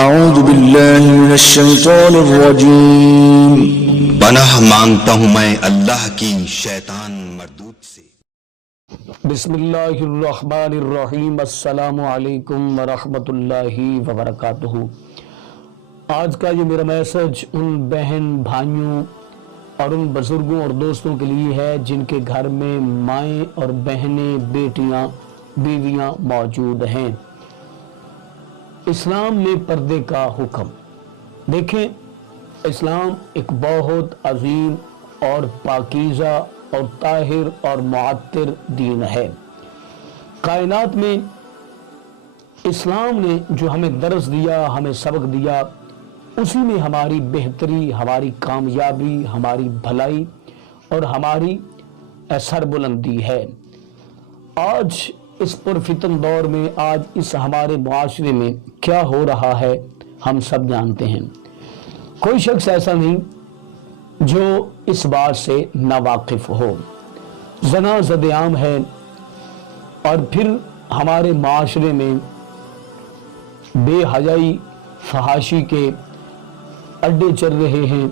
اعوذ باللہ من الشیطان الرجیم۔ پناہ مانگتا ہوں میں اللہ کی شیطان مردود سے۔ بسم اللہ الرحمن الرحیم۔ السلام علیکم ورحمۃ اللہ وبرکاتہ۔ آج کا یہ میرا میسج ان بہن بھائیوں اور ان بزرگوں اور دوستوں کے لیے ہے جن کے گھر میں مائیں اور بہنیں، بیٹیاں، بیویاں موجود ہیں۔ اسلام میں پردے کا حکم دیکھیں، اسلام ایک بہت عظیم اور پاکیزہ اور طاہر اور معطر دین ہے۔ کائنات میں اسلام نے جو ہمیں درس دیا، ہمیں سبق دیا، اسی میں ہماری بہتری، ہماری کامیابی، ہماری بھلائی اور ہماری سربلندی ہے۔ آج اس پرفتن دور میں، آج اس ہمارے معاشرے میں کیا ہو رہا ہے ہم سب جانتے ہیں۔ کوئی شخص ایسا نہیں جو اس بات سے ناواقف ہو۔ زنا زد عام ہے، اور پھر ہمارے معاشرے میں بے حیائی، فحاشی کے اڈے چل رہے ہیں۔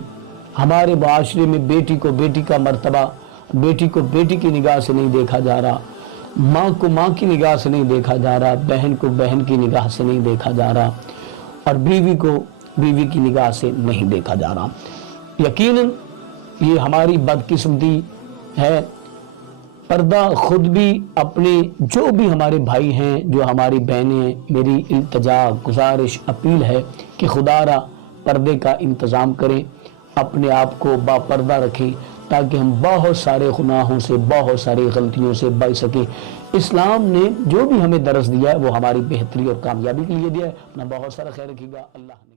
ہمارے معاشرے میں بیٹی کو بیٹی کا مرتبہ، بیٹی کو بیٹی کی نگاہ سے نہیں دیکھا جا رہا، ماں کو ماں کی نگاہ سے نہیں دیکھا جا رہا، بہن کو بہن کی نگاہ سے نہیں دیکھا جا رہا، اور بیوی کو بیوی کی نگاہ سے نہیں دیکھا جا رہا۔ یقیناً یہ ہماری بدقسمتی ہے۔ پردہ خود بھی اپنے، جو بھی ہمارے بھائی ہیں، جو ہماری بہنیں ہیں، میری التجا، گزارش، اپیل ہے کہ خدا را پردے کا انتظام کریں، اپنے آپ کو با پردہ رکھیں، تاکہ ہم بہت سارے گناہوں سے، بہت ساری غلطیوں سے بچ سکیں۔ اسلام نے جو بھی ہمیں درس دیا ہے وہ ہماری بہتری اور کامیابی کے لیے دیا ہے۔ اپنا بہت سارا خیال رکھیے گا۔ اللہ نے